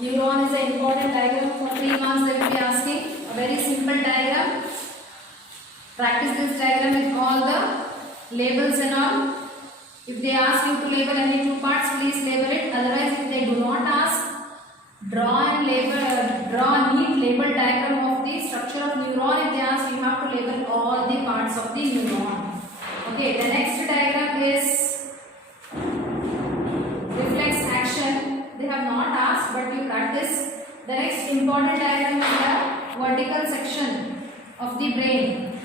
Neuron is an important diagram for 3 marks they will be asking. A very simple diagram. Practice this diagram with all the labels and all. If they ask you to label any two parts, please label it. Otherwise, if they do not ask, draw a neat label diagram of the structure of neuron. If they ask, you have to label all the parts of the neuron. Okay, the next diagram is reflex action. They have not asked, but you practice. The next important diagram is the vertical section of the brain.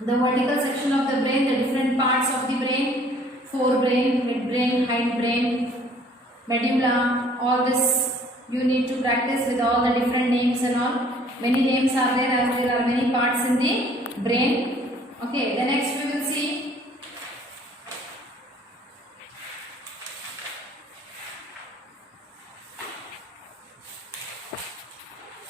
The vertical section of the brain, the different parts of the brain, forebrain, midbrain, hindbrain, medulla, all this you need to practice with all the different names and all. Many names are there as there are many parts in the brain. Okay, the next we will see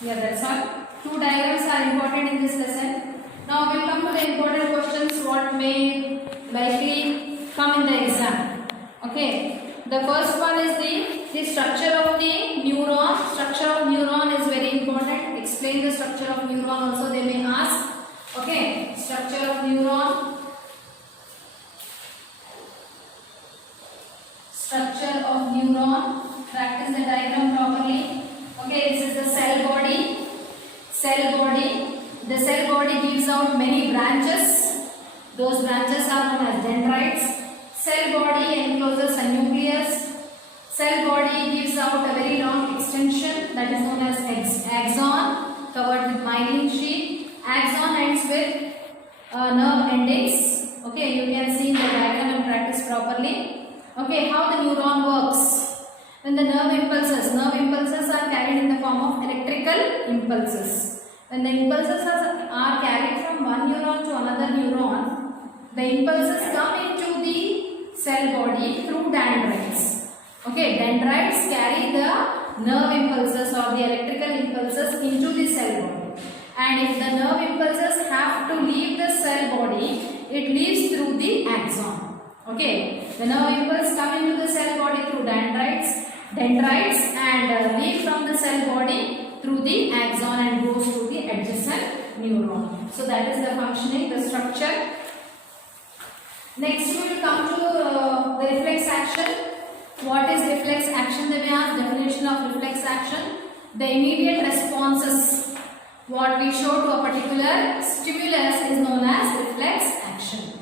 that's all. Two diagrams are important in this lesson. Now we will come to the important questions what may likely come in the exam. Okay, the first one is the structure of the neuron. Structure of neuron is very important. Explain the structure of neuron also they may ask. Okay, structure of neuron. Structure of neuron. Practice the diagram properly. Okay, this is the cell body. Cell body. The cell body gives out many branches. Those branches are known as dendrites. Cell body encloses a nucleus. Cell body gives out a very long extension that is known as axon, covered with myelin sheath. Axon ends with nerve endings. Okay, you can see in the diagram and practice properly. Okay, how the neuron works. When the nerve impulses are carried in the form of electrical impulses. When the impulses are carried from one neuron to another neuron, the impulses come into the cell body through dendrites. Okay, dendrites carry the nerve impulses or the electrical impulses into the cell body. And if the nerve impulses have to leave the cell body, it leaves through the axon. Okay, the nerve impulse come into the cell body through dendrites and leave from the cell body through the axon and goes to the adjacent neuron. So that is the functioning, the structure. Next we will come to the reflex action. What is reflex action? They may ask definition of reflex action. The immediate responses what we show to a particular stimulus is known as reflex action.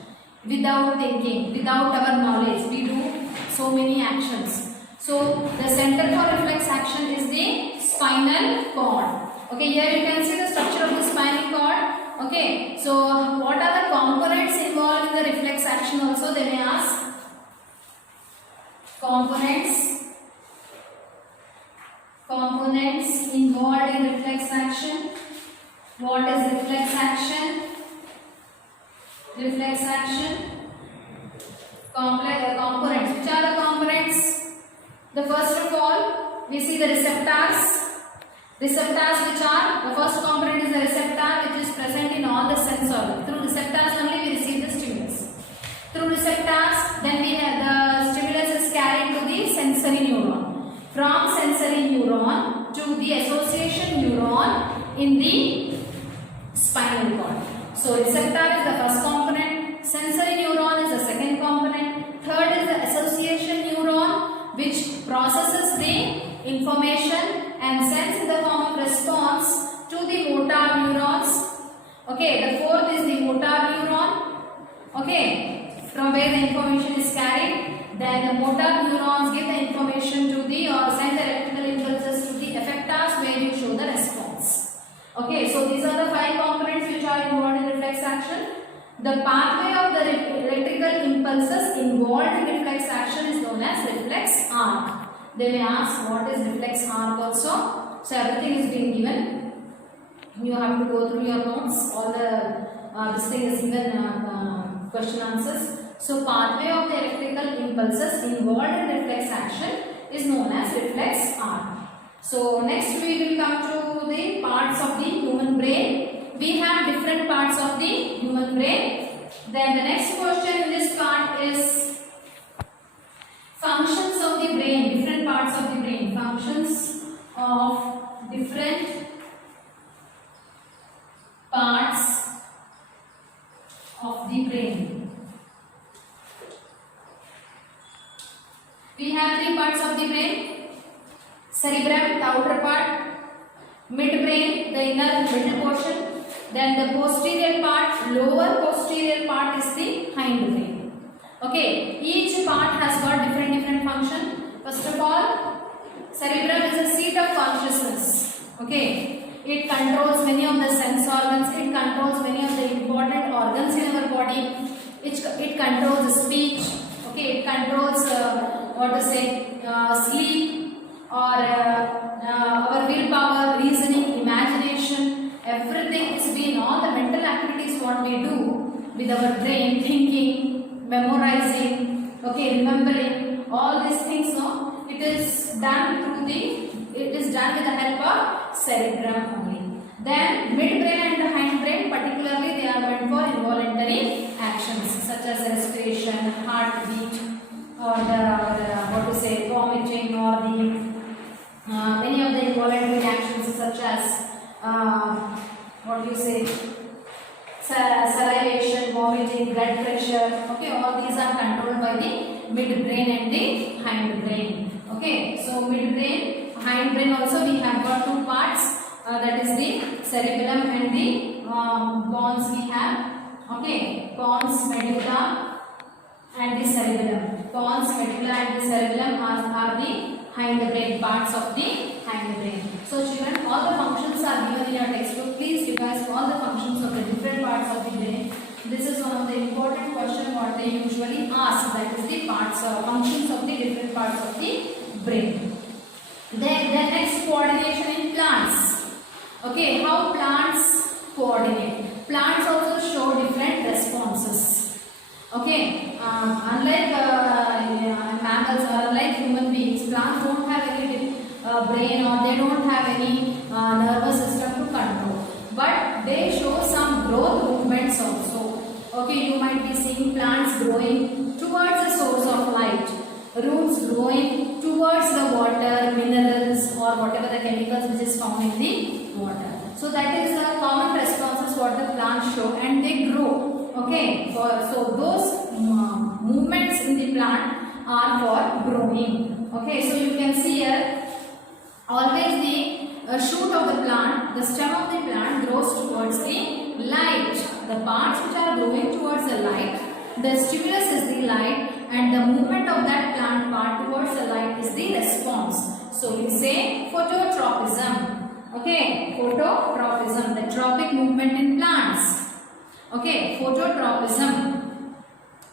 Without thinking, without our knowledge, we do so many actions. So the center for reflex action is the spinal cord. Okay, here you can see the structure of the spinal cord. Okay, so what are the components involved in the reflex action also they may ask. Components involved in reflex action. What is reflex action? Reflex action. Components. Which are the components? The first of all, we see the receptors. Receptors which are, the first component is the receptor which is present in all the sense organs. Through receptors only we receive the stimulus. Through receptors, then we have the stimulus is carried to the sensory neuron. From sensory neuron to the association neuron in the spinal cord. So receptor is the first component, sensory neuron is the second component, third is the association neuron which processes the information and sends in the form of response to the motor neurons. Okay, the Okay, from where the information is carried, then the motor neurons give the information to the or send the electrical impulses to the effectors where you show the response. Okay, so these are the 5 components which are involved in reflex action. The pathway of the electrical impulses involved in reflex action is known as reflex arc. They may ask what is reflex arc also. So everything is being given. You have to go through your notes. All the this thing is given question answers. So pathway of the electrical impulses involved in reflex action is known as reflex arc. So next we will come to the parts of the human brain. We have different parts of the human brain. Then the next question in this part is functions of the brain, different parts of the brain, functions of different parts of the brain. We have 3 parts of the brain: cerebrum, the outer part; midbrain, the inner middle portion; then the posterior part, lower posterior part is the hindbrain. Okay, each part has got different function. First of all, cerebrum is a seat of consciousness. Okay, it controls many of the sense organs. It controls many of the important organs in our body. It controls the speech. Okay, it controls sleep or our willpower, reasoning, imagination. Everything is being all the mental activities what we do with our brain, thinking, memorizing, okay, remembering, all these things. No, it is done with the help of cerebrum only. Then midbrain and the hindbrain, particularly they are meant for involuntary actions such as respiration, heartbeat, or vomiting, or the many of the involuntary actions such as salivation, vomiting, blood pressure. Okay, all these are controlled by the midbrain and the hindbrain. Okay, so midbrain, hindbrain also we have got 2 parts. That is the cerebellum and the pons we have. Okay, pons, medulla and the cerebellum. Pons, medulla and the cerebellum are the hindbrain, parts of the hindbrain. So children, all the functions are given in your textbook. Please you guys all the functions of the different parts of the brain. This is one of the important questions what they usually ask, that is the parts or functions of the different parts of the brain. Then the next, coordination in plants. Okay, how plants coordinate. Plants also show different responses. Okay, unlike mammals or unlike human beings, plants don't have any brain or they don't have any nervous system to control. But they show some growth movements also. Okay, you might be seeing plants growing towards the source of light, roots growing towards the water, minerals or whatever the chemicals which is found in the water. So that is the common responses what the plants show, and they grow. Okay, so those movements in the plant are for growing. Okay, so you can see here always the shoot of the plant, the stem of the plant grows towards the light. The parts which are growing towards the light, the stimulus is the light, and the movement of that plant part towards the light is the response. So we say phototropism. Okay, phototropism, the tropic movement in plants. Okay, phototropism.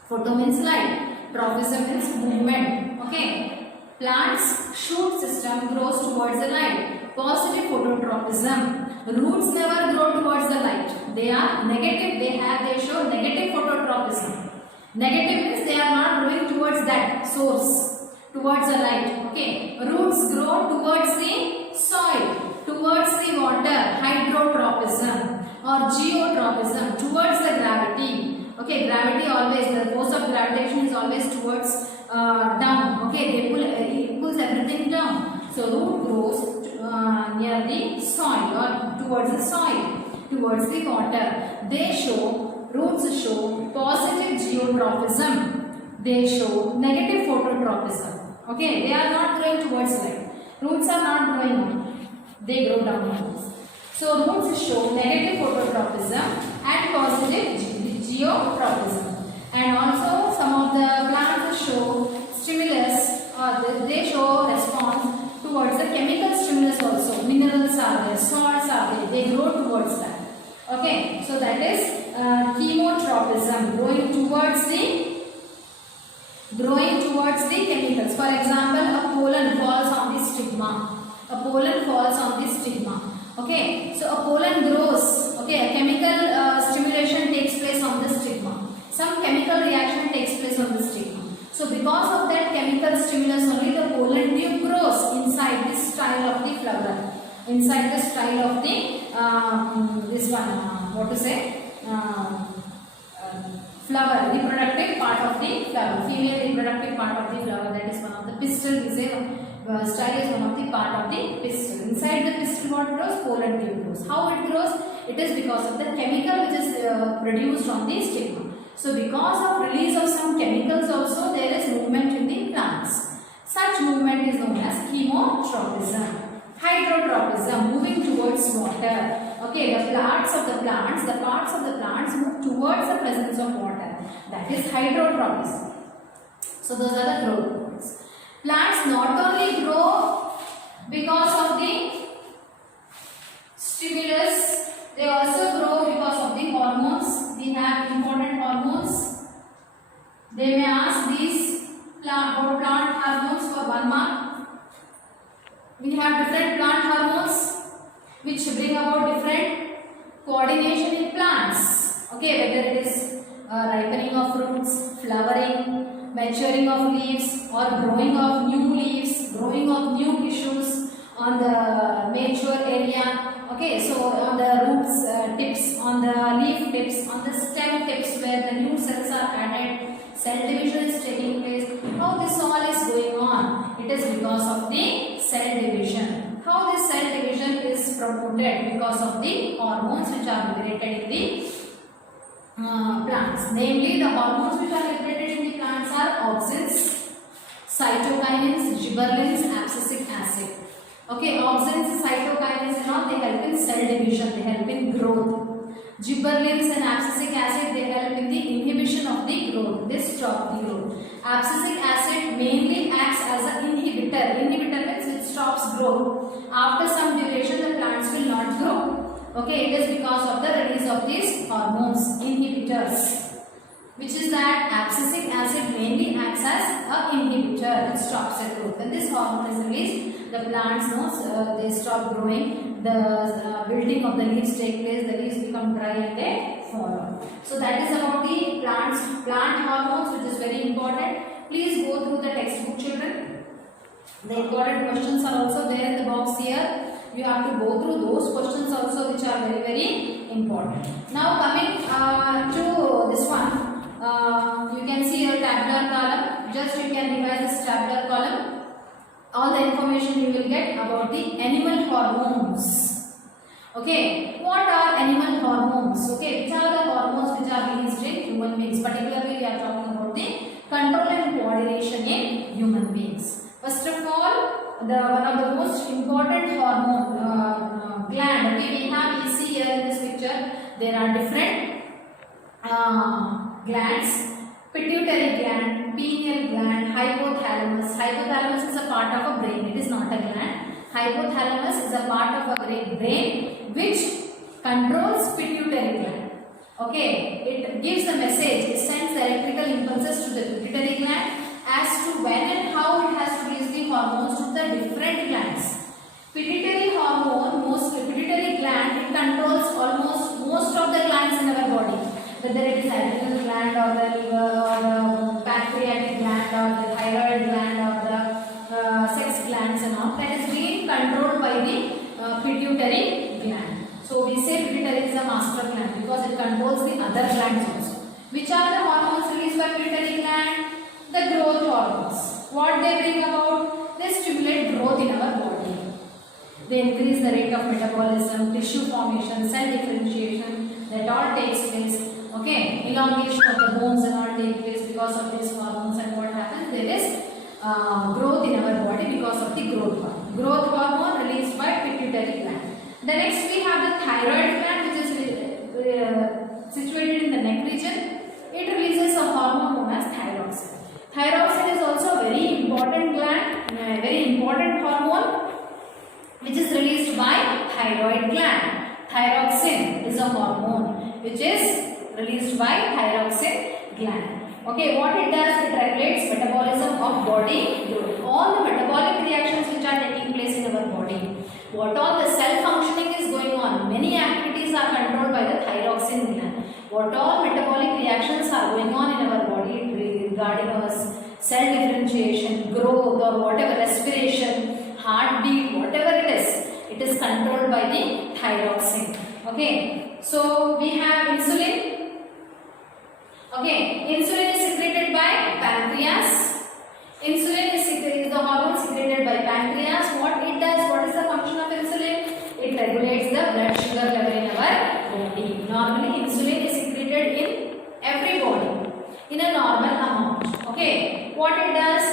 Photo means light, tropism means movement. Okay, plants shoot system grows towards the light. Positive phototropism. Roots never grow towards the light. They are negative. They show negative phototropism. Negative means they are not growing towards that source, towards the light. Okay, roots grow towards the soil, towards the water, hydrotropism or geotropism, towards the gravity. Okay, gravity always, the force of gravitation is always towards down. Okay, it pulls everything down. So root grows near the soil or towards the soil, towards the water. Roots show positive geotropism. They show negative phototropism. Okay, they are not growing towards light. Roots are not growing up. They grow downwards. So roots show negative phototropism and positive geotropism. Okay, so that is chemotropism, growing towards the chemicals. For example, a pollen falls on the stigma. Okay, so a pollen grows. Okay, a chemical stimulation takes place on the stigma. Some chemical reaction takes place on the stigma. So because of that chemical stimulus only, the pollen tube grows inside this style of the flower. Inside the style of the flower, reproductive part of the flower, female reproductive part of the flower, that is one of the pistil. We say style is one of the part of the pistil. Inside the pistil what grows? Pollen tube grows. How it grows? It is because of the chemical which is produced on the stigma. So because of release of some chemicals also, there is movement in the plants. Such movement is known as chemotropism. Hydrotropism, moving towards water. Okay, the parts of the plants move towards the presence of water. That is hydrotropism. So those are the growth points. Plants not only grow because of the stimulus, they also grow because of the hormones. We have important hormones. They may ask these plant hormones for 1 mark. We have different plant hormones which bring about different coordination in plants. Okay, whether it is ripening of fruits, flowering, maturing of leaves, or growing of new leaves, growing of new tissues on the mature area. Okay, so on the roots tips, on the leaf tips, on the stem tips where the new cells are added, cell division is taking place. How this all is going on? It is because of the cell division. How this cell division is promoted? Because of the hormones which are liberated in the plants. Namely, the hormones which are liberated in the plants are auxins, cytokinins, gibberellins, abscisic acid. Okay, auxins, cytokinins and all, they help in cell division, they help in growth. Gibberellins and abscisic acid, they help in the inhibition of the growth. They stop the growth. Abscisic acid mainly acts as an inhibitor. Inhibitor means it stops growth. After some duration, the plants will not grow. Okay, it is because of the release of these hormones, inhibitors. Which is that abscisic acid mainly acts as an inhibitor. It stops the growth. When this hormone is released, the plants they stop growing. The wilting of the leaves take place. The leaves become dry and they fall off. So that is about the plant hormones, which is very important. Please go through the textbook, children. The important questions are also there in the box here. You have to go through those questions also, which are very, very important. Now coming to this one. You can see your tabular column. Just you can revise this tabular column. All the information you will get about the animal hormones. Okay, what are animal hormones? Okay, which are the hormones which are released in human beings? Particularly, we are talking about the control and coordination in human beings. First of all, one of the most important hormone gland. Okay, we have, you see here in this picture, there are different glands. Pituitary gland, pineal gland, hypothalamus. Hypothalamus is a part of a brain. It is not a gland. Hypothalamus is a part of a brain which controls pituitary gland. Okay, it gives the message. It sends the electrical impulses to the pituitary gland as to when and how it has to release the hormones to the different glands. Pituitary gland, it controls almost most of the glands in our body. Whether it is adrenal gland or the liver or the pancreatic gland or the thyroid gland or the sex glands and all, that is being controlled by the pituitary gland. So we say pituitary is a master gland because it controls the other glands also. Which are the hormones released by pituitary gland? The growth hormones. What they bring about? They stimulate growth in our body. They increase the rate of metabolism, tissue formation, cell differentiation. That all takes place. Okay, elongation of the bones and all take place because of these hormones, and what happens? There is growth in our body because of the growth hormone. Growth hormone released by pituitary gland. The next we have the thyroid gland, which is situated in the neck region. It releases a hormone known as thyroxine. Thyroxine is also a very important gland, a very important hormone, which is released by thyroid gland. Thyroxine is a hormone. which is released by thyroxine gland. Okay, what it does, it regulates metabolism of body fluid. All the metabolic reactions which are taking place in our body, what all the cell functioning is going on, many activities are controlled by the thyroxine gland. What all metabolic reactions are going on in our body regarding our cell differentiation, growth, or whatever, respiration, heartbeat, whatever it is controlled by the thyroxine. Okay, so we have insulin. Okay, insulin is secreted by pancreas. Insulin is the hormone secreted by pancreas. What it does, what is the function of insulin? It regulates the blood sugar level in our body. Normally, insulin is secreted in every body in a normal amount. Okay, what it does,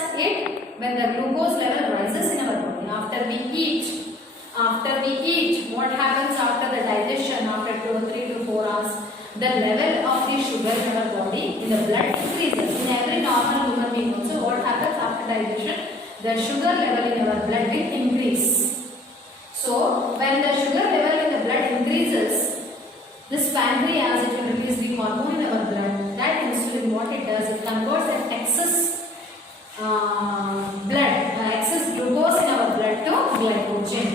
when the glucose level rises in our body after we eat, what happens after the digestion, after 3 to 4 hours, the level of the sugar in our body in the blood increases. In every normal human being also, what happens after digestion, the sugar level in our blood will increase. So when the sugar level in the blood increases, this pancreas, it will release the hormone in our blood. That insulin, what it does, it converts that excess excess glucose in our blood to glycogen.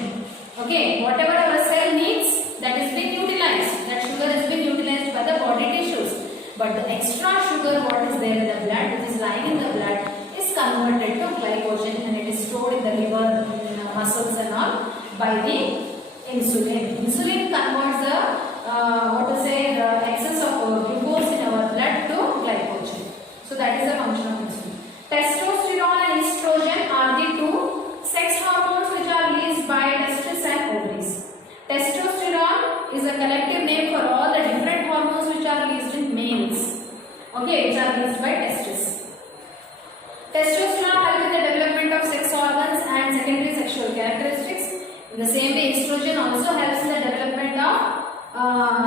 Okay, whatever our cell needs, that is being utilized. That sugar is being utilized by the body tissues. But the extra sugar, what is there in the blood, which is lying in the blood, is converted to glycogen and it is stored in the liver, in the muscles and all by the insulin. Insulin converts the the excess of glucose in our blood to glycogen. So that is the function of insulin. Testosterone and estrogen are the two sex hormones which are released by testes and ovaries. Testosterone is a collective name for all the different hormones which are released in males. Okay, which are released by testes. Testosterone helps in the development of sex organs and secondary sexual characteristics. In the same way, estrogen also helps in the development of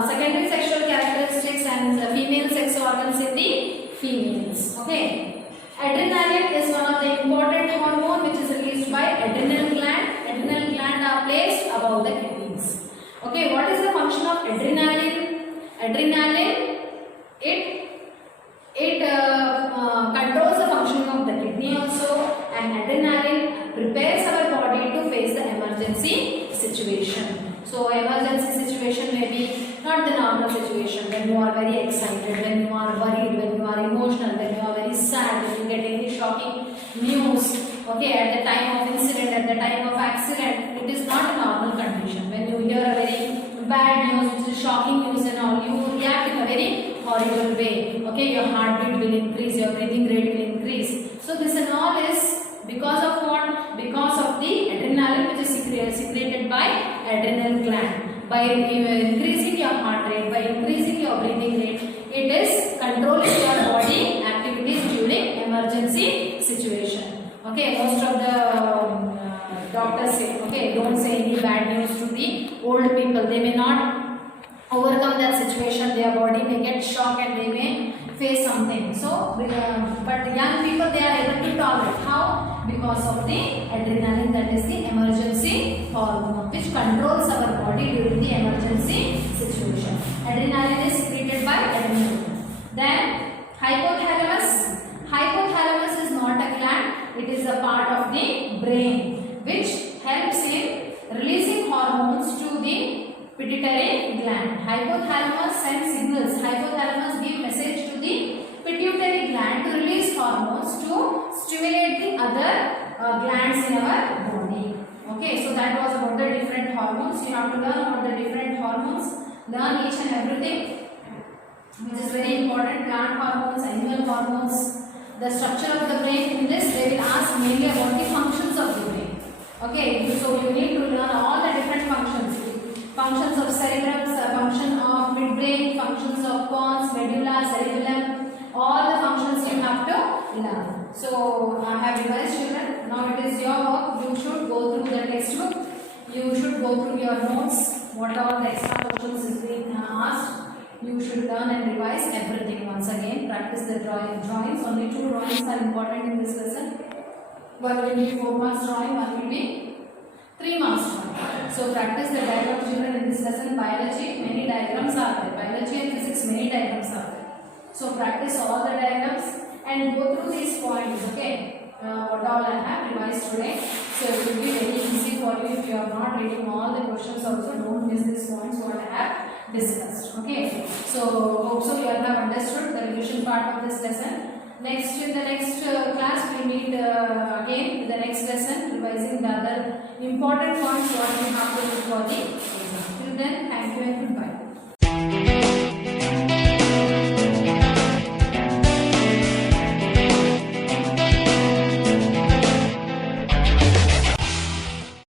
secondary sexual characteristics and the female sex organs in the females. Okay. Adrenaline is one of the important hormone which is released by adrenal gland. Adrenal gland are placed above the kidneys. Okay, what is the function of adrenaline? Adrenaline, it controls the functioning of the kidney also, and adrenaline prepares our body to face the emergency situation. So emergency situation may be not the normal situation when you are very excited, when you are worried, when you are emotional, when you are very sad, when you get any shocking news. Okay, at the time of incident, at the time of accident, it is not a normal condition. When you hear a very bad news, which is shocking news and all, you react in a very horrible way. Okay, your heartbeat will increase, your breathing rate will increase. So this and all is because of what? Because of the adrenaline which is secreted by adrenal gland. By increasing your heart rate, by increasing your breathing rate, it is controlling your body activities during emergency situation. Okay, most of the doctors say, okay, don't say any bad news to the old people. They may not overcome that situation. Their body may get shocked and they may face something. So, but the young people, they are able to tolerate. How? Because of the adrenaline, that is the emergency hormone which controls our body during the emergency situation. Adrenaline is secreted by adrenal. Then hypothalamus. Hypothalamus is not a gland. It is a part of the brain which helps in releasing hormones to the pituitary gland. Hypothalamus sends signals. Hypothalamus gives message to the pituitary gland to release hormones to stimulate the other glands in our body. Okay, so that was about the different hormones. You have to learn about the different hormones, learn each and everything, which is very important. Plant hormones, animal hormones, the structure of the brain. In this, they will ask mainly about the functions of the brain. Okay, so you need to learn all the different functions. Functions of cerebrum, function of midbrain, functions of pons, medulla, cerebellum, all the functions you have to learn. So, I have revised, children. Now it is your work. You should go through the textbook. You should go through your notes. What are the extra questions is being asked. You should learn and revise everything once again. Practice the drawings. Only 2 drawings are important in this lesson. One will be 4 marks drawing, one will be 3 marks drawing. So practice the diagram, children, in this lesson. Biology, many diagrams are are there. Biology and physics, many diagrams are there. So practice all the diagrams and go through these points. Okay. What all I have revised today. So it will be very easy for you if you are not reading all the questions also. Don't miss these points what I have discussed. Okay. So hope so you have understood the revision part of this lesson. Next, in the next class, we meet again in the next lesson, revising the other important points what we have to do for the exam. Till then, thank you and goodbye.